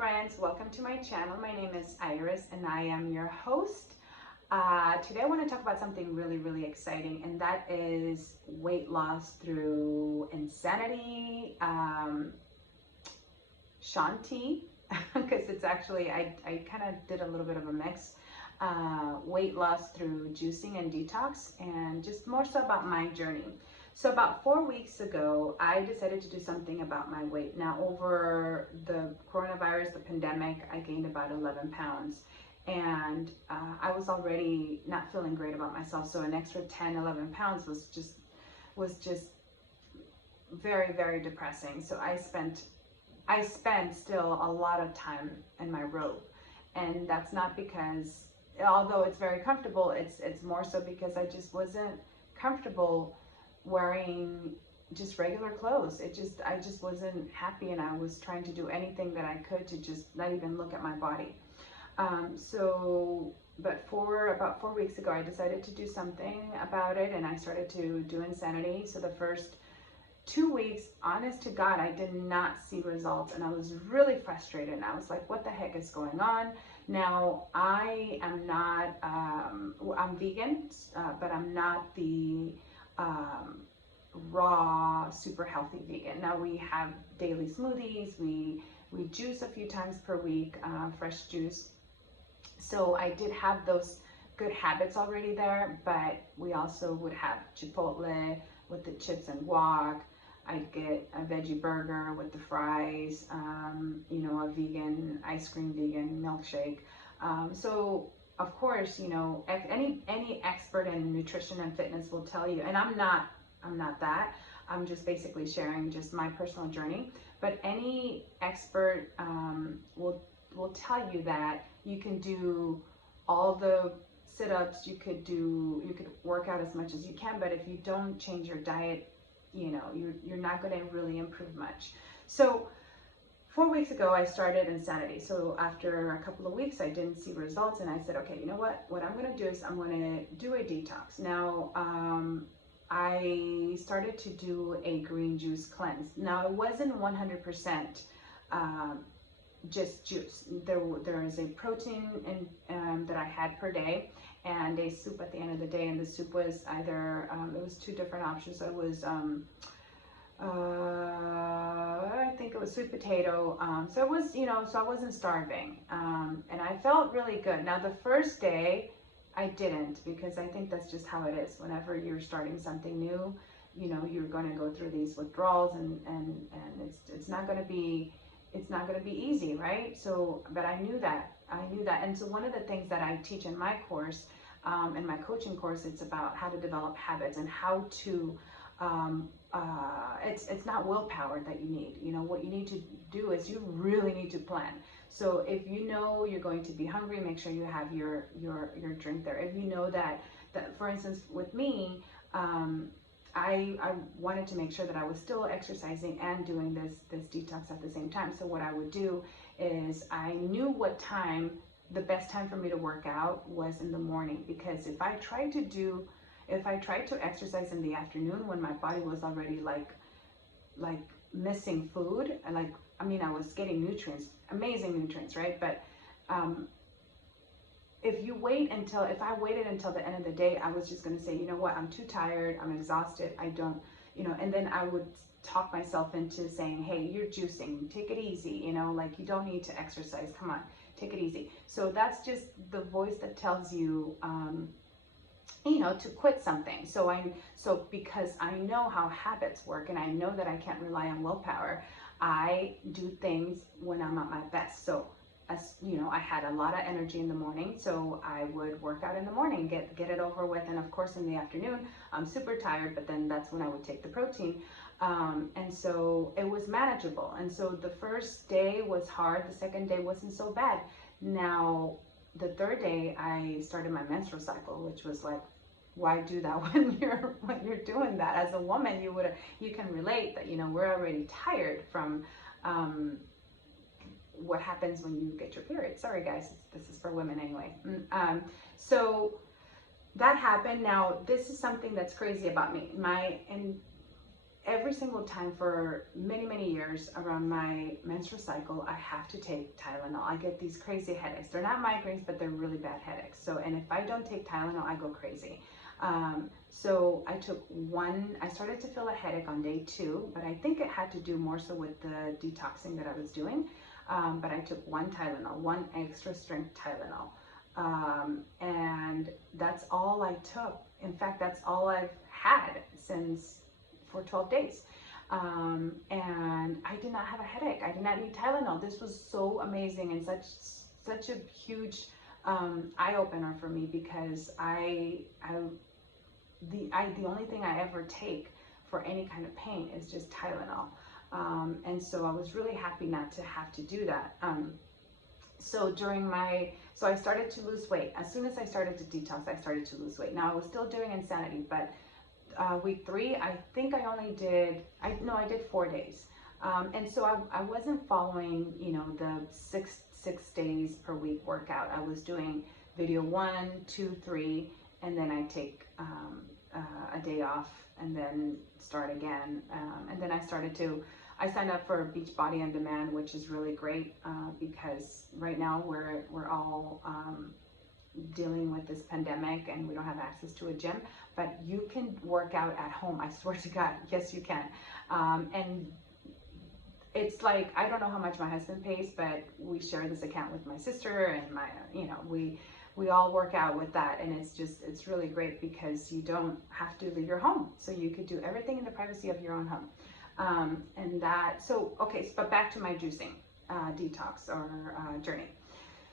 friends, welcome to my channel. My name is Iris and I am your host. Today I want to talk about something really exciting, and that is weight loss through insanity, Shanti, because it's actually, I kind of did a little bit of a mix. Weight loss through juicing and detox, and just more so about my journey. So about 4 weeks ago, I decided to do something about my weight. Now, over the coronavirus, the pandemic, I gained about 11 pounds. And I was already not feeling great about myself. So an extra 10, 11 pounds was just very depressing. So I spent still a lot of time in my robe. And that's not because, although it's very comfortable, it's more so because I just wasn't comfortable wearing just regular clothes. I just wasn't happy, and I was trying to do anything that I could to just not even look at my body. But for about 4 weeks ago, I decided to do something about it, and I started to do insanity. So the first 2 weeks, honest to God, I did not see results, and I was really frustrated. And I was like, what the heck is going on? Now, I am not, I'm vegan, but I'm not the raw, super healthy vegan. Now, we have daily smoothies, we juice a few times per week, fresh juice. So I did have those good habits already there, but we also would have Chipotle with the chips and guac. I'd get a veggie burger with the fries, a vegan ice cream, vegan milkshake. So of course, any expert in nutrition and fitness will tell you, and I'm not that. I'm just basically sharing just my personal journey. But any expert will tell you that you can do all the sit-ups, you could work out as much as you can, but if you don't change your diet, you're not going to really improve much. So 4 weeks ago, I started insanity. So after a couple of weeks, I didn't see results, and I said, okay, you know what? What I'm going to do is I'm going to do a detox. Now, I started to do a green juice cleanse. Now, it wasn't 100% just juice. There is a protein that I had per day, and a soup at the end of the day. And the soup was either, it was two different options. So it was, I think it was sweet potato. So it was, so I wasn't starving. And I felt really good. Now, the first day I didn't, because I think that's just how it is. Whenever you're starting something new, you're going to go through these withdrawals, and it's not going to be easy, right? So, but I knew that. And so one of the things that I teach in my course, in my coaching course, it's about how to develop habits and how to, it's not willpower that you need. What you need to do is you really need to plan. So if you're going to be hungry, make sure you have your drink there. If you know that for instance, with me, I wanted to make sure that I was still exercising and doing this detox at the same time. So what I would do is I knew what time, the best time for me to work out was in the morning, because if I tried to exercise in the afternoon when my body was already like missing food, and I was getting nutrients, amazing nutrients, right? But if I waited until the end of the day, I was just going to say, you know what, I'm too tired, I'm exhausted, I don't, and then I would talk myself into saying, hey, you're juicing, take it easy, you don't need to exercise, come on, take it easy. So that's just the voice that tells you, to quit something. So because I know how habits work, and I know that I can't rely on willpower, I do things when I'm at my best. So I had a lot of energy in the morning, so I would work out in the morning, get it over with. And of course, in the afternoon, I'm super tired, but then that's when I would take the protein. And so it was manageable. And so the first day was hard. The second day wasn't so bad. Now, the third day, I started my menstrual cycle, which was like, why do that when you're doing that? As a woman, you can relate that, we're already tired from, what happens when you get your period. Sorry guys, this is for women anyway. So that happened. Now, this is something that's crazy about me. every single time for many, many years around my menstrual cycle, I have to take Tylenol. I get these crazy headaches. They're not migraines, but they're really bad headaches. So, and if I don't take Tylenol, I go crazy. So I took one, I started to feel a headache on day 2, but I think it had to do more so with the detoxing that I was doing. But I took one Tylenol, one extra strength Tylenol. And that's all I took. In fact, that's all I've had for 12 days. And I did not have a headache. I did not need Tylenol. This was so amazing and such a huge eye-opener for me, because the only thing I ever take for any kind of pain is just Tylenol. And so I was really happy not to have to do that. So I started to lose weight. As soon as I started to detox, I started to lose weight. Now I was still doing Insanity, but week 3, I think I only did, I did 4 days. And so I wasn't following, the six days per week workout. I was doing video 1, 2, 3, and then I take a day off and then start again. And then I signed up for Beachbody On Demand, which is really great because right now we're all dealing with this pandemic and we don't have access to a gym, but you can work out at home. I swear to God, yes, you can. And it's like, I don't know how much my husband pays, but we share this account with my sister and we all work out with that, and it's really great because you don't have to leave your home, so you could do everything in the privacy of your own home. But back to my juicing detox or journey.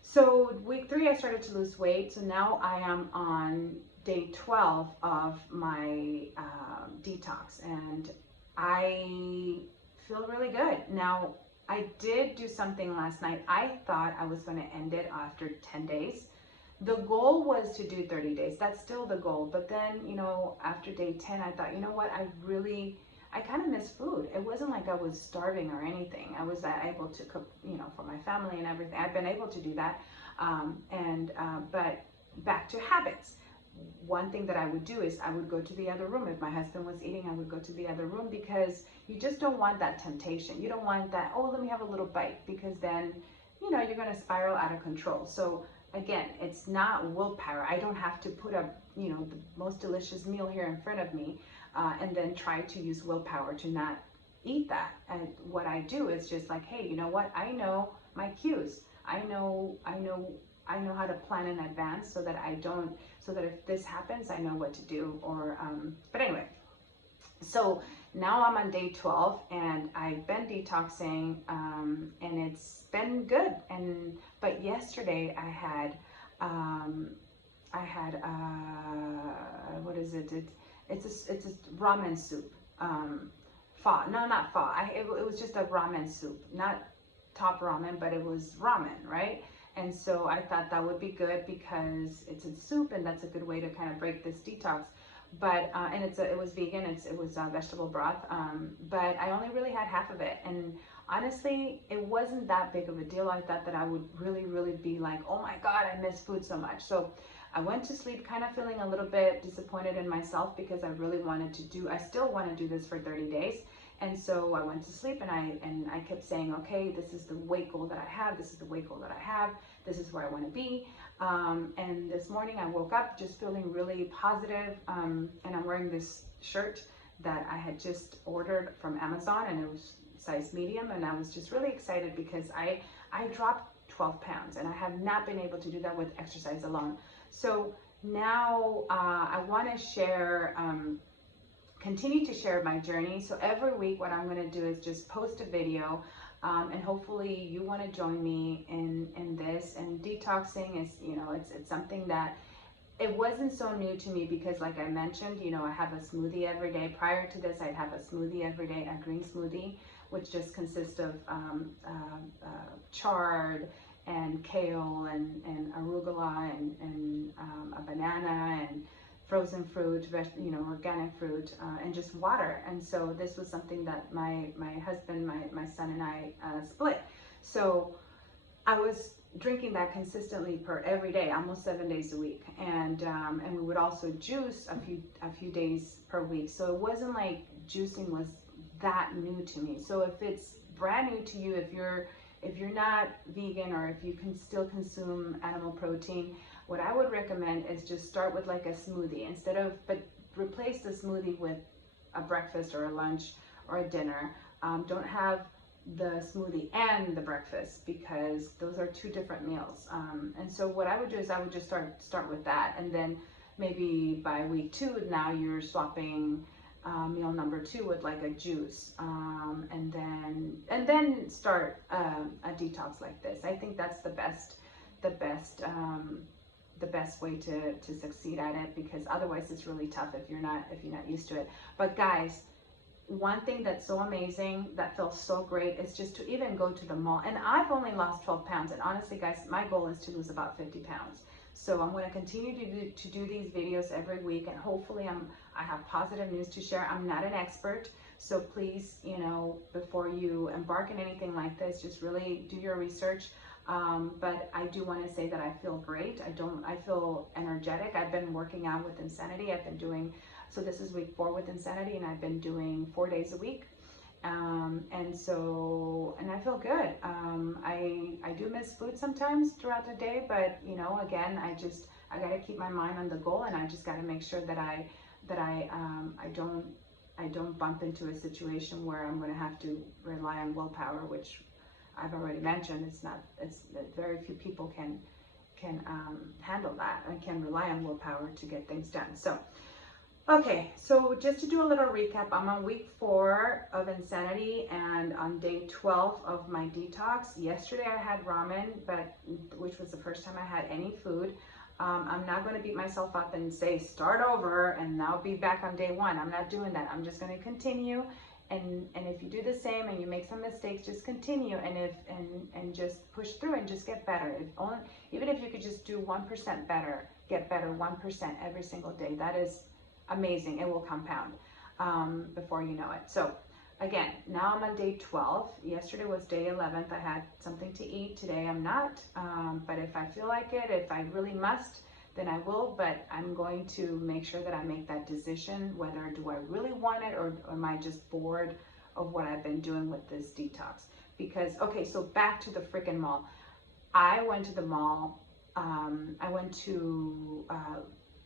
So week 3, I started to lose weight. So now I am on day 12 of my detox, and I feel really good. Now, I did do something last night. I thought I was going to end it after 10 days. The goal was to do 30 days. That's still the goal. But then, after day 10, I thought, you know what? I kind of miss food. It wasn't like I was starving or anything. I was able to cook, for my family and everything. I've been able to do that. But back to habits. One thing that I would do is I would go to the other room. If my husband was eating, I would go to the other room, because you just don't want that temptation. You don't want that, oh, let me have a little bite, because then, you're going to spiral out of control. So again, it's not willpower. I don't have to put up, the most delicious meal here in front of me and then try to use willpower to not eat that. And what I do is just like, hey, you know what? I know my cues. I know how to plan in advance so that if this happens, I know what to do. But anyway, so now I'm on day 12 and I've been detoxing, and it's been good. But yesterday I had what is it? It's a ramen soup. Pho. No, not pho. It was just a ramen soup, not top ramen, but it was ramen, right? And so I thought that would be good because it's a soup, and that's a good way to kind of break this detox. But and it was vegan. It was vegetable broth. But I only really had half of it, and honestly, it wasn't that big of a deal. I thought that I would really, really be like, oh my God, I miss food so much. So I went to sleep kind of feeling a little bit disappointed in myself because I really wanted to I still want to do this for 30 days. And so I went to sleep and I kept saying, okay, this is the weight goal that I have. This is the weight goal that I have. This is where I want to be. And this morning I woke up just feeling really positive. And I'm wearing this shirt that I had just ordered from Amazon, and it was size medium. And I was just really excited because I dropped 12 pounds and I have not been able to do that with exercise alone. So now I want to share, continue to share my journey. So every week what I'm going to do is just post a video, and hopefully you want to join me in this. And detoxing is, it's something that it wasn't so new to me because, like I mentioned, I have a smoothie every day. Prior to this, I'd have a smoothie every day, a green smoothie, which just consists of chard and kale and arugula and a banana and frozen fruit, organic fruit, and just water. And so this was something that my husband, my son and I split. So I was drinking that consistently every day, almost 7 days a week. And we would also juice a few days per week. So it wasn't like juicing was that new to me. So if it's brand new to you, if you're not vegan, or if you can still consume animal protein, what I would recommend is just start with like a smoothie but replace the smoothie with a breakfast or a lunch or a dinner. Don't have the smoothie and the breakfast, because those are two different meals. And so what I would do is I would just start with that, and then maybe by week 2 now you're swapping meal number 2 with like a juice, and then start a detox like this. I think that's the best way to succeed at it, because otherwise it's really tough if you're not used to it. But guys, one thing that's so amazing, that feels so great, is just to even go to the mall. And I've only lost 12 pounds, and honestly guys, my goal is to lose about 50 pounds. So I'm going to continue to do these videos every week, and hopefully I have positive news to share. I'm not an expert, so please, before you embark in anything like this, just really do your research. But I do want to say that I feel great. I feel energetic. I've been working out with Insanity. So this is week 4 with Insanity, and I've been doing 4 days a week. And I feel good. I do miss food sometimes throughout the day, but again, I got to keep my mind on the goal, and I just got to make sure that I don't bump into a situation where I'm going to have to rely on willpower, which I've already mentioned. It's very few people can handle that and can rely on willpower to get things done. So okay, so just to do a little recap, I'm on week 4 of Insanity and on day 12 of my detox. Yesterday I had ramen, which was the first time I had any food. I'm not going to beat myself up and say start over and now be back on day 1. I'm not doing that. I'm just going to continue. And if you do the same and you make some mistakes, just continue, and just push through and just get better. Even if you could just do 1% better, get better 1% every single day, that is amazing. It will compound before you know it. So again, now I'm on day 12. Yesterday was day 11th. I had something to eat. Today I'm not, but if I feel like it, if I really must, then I will. But I'm going to make sure that I make that decision, whether do I really want it, or am I just bored of what I've been doing with this detox. Because, okay, so back to the freaking mall. I went to the mall. I went to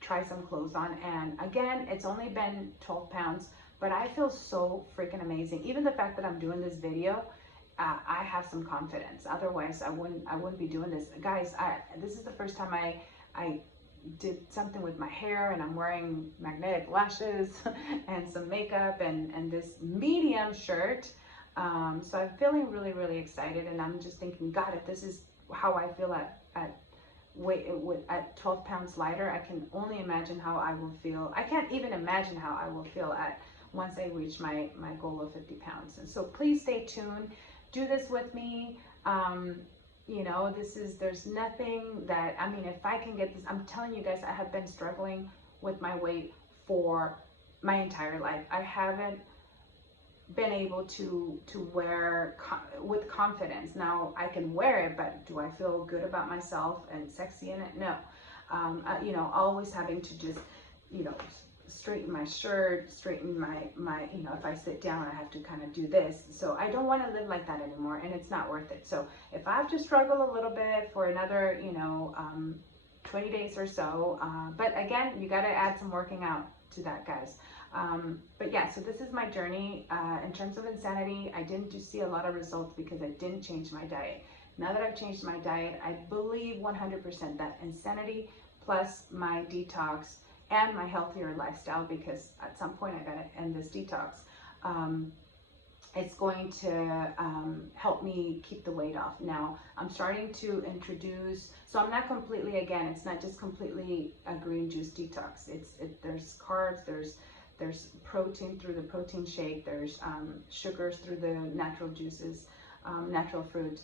try some clothes on, and again, it's only been 12 pounds, but I feel so freaking amazing. Even the fact that I'm doing this video, I have some confidence. Otherwise, I wouldn't be doing this. Guys, this is the first time I did something with my hair, and I'm wearing magnetic lashes and some makeup and this medium shirt. So I'm feeling really, really excited, and I'm just thinking, God, if this is how I feel at 12 pounds lighter, I can only imagine how I will feel. I can't even imagine how I will feel once I reach my goal of 50 pounds. And so please stay tuned. Do this with me. There's nothing that, if I can get this, I'm telling you guys, I have been struggling with my weight for my entire life. I haven't been able to wear with confidence. Now I can wear it, but do I feel good about myself and sexy in it? No. Always having to just, straighten my shirt, straighten my if I sit down, I have to kind of do this. So I don't want to live like that anymore, and it's not worth it. So if I have to struggle a little bit for another, 20 days or so, but again, you got to add some working out to that, guys. But yeah, so this is my journey. In terms of Insanity, I didn't just see a lot of results because I didn't change my diet. Now that I've changed my diet, I believe 100% that Insanity plus my detox and my healthier lifestyle, because at some point I gotta end this detox, it's going to help me keep the weight off. Now I'm starting to introduce, so I'm not completely, again, it's not just completely a green juice detox. There's carbs, there's protein through the protein shake, there's sugars through the natural juices, natural fruit.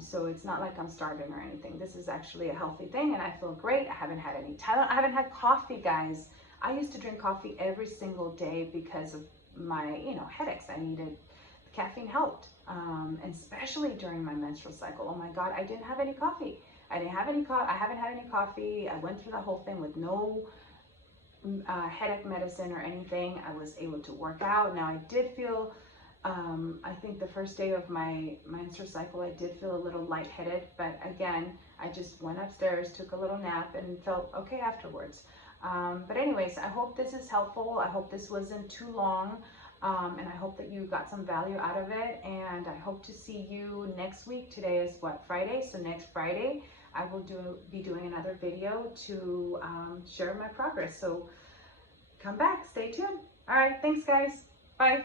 So it's not like I'm starving or anything. This is actually a healthy thing, and I feel great. I haven't had any Tylenol. I haven't had coffee, guys. I used to drink coffee every single day because of my, headaches. I needed, caffeine helped, and especially during my menstrual cycle. Oh my God, I didn't have any coffee. I haven't had any coffee. I went through the whole thing with no headache medicine or anything. I was able to work out. Now I did feel, I think the first day of my menstrual cycle, I did feel a little lightheaded, but again, I just went upstairs, took a little nap, and felt okay afterwards. But anyways, I hope this is helpful. I hope this wasn't too long. And I hope that you got some value out of it. And I hope to see you next week. Today is what, Friday? So next Friday, I will be doing another video to share my progress. So come back, stay tuned. All right, thanks guys. Bye.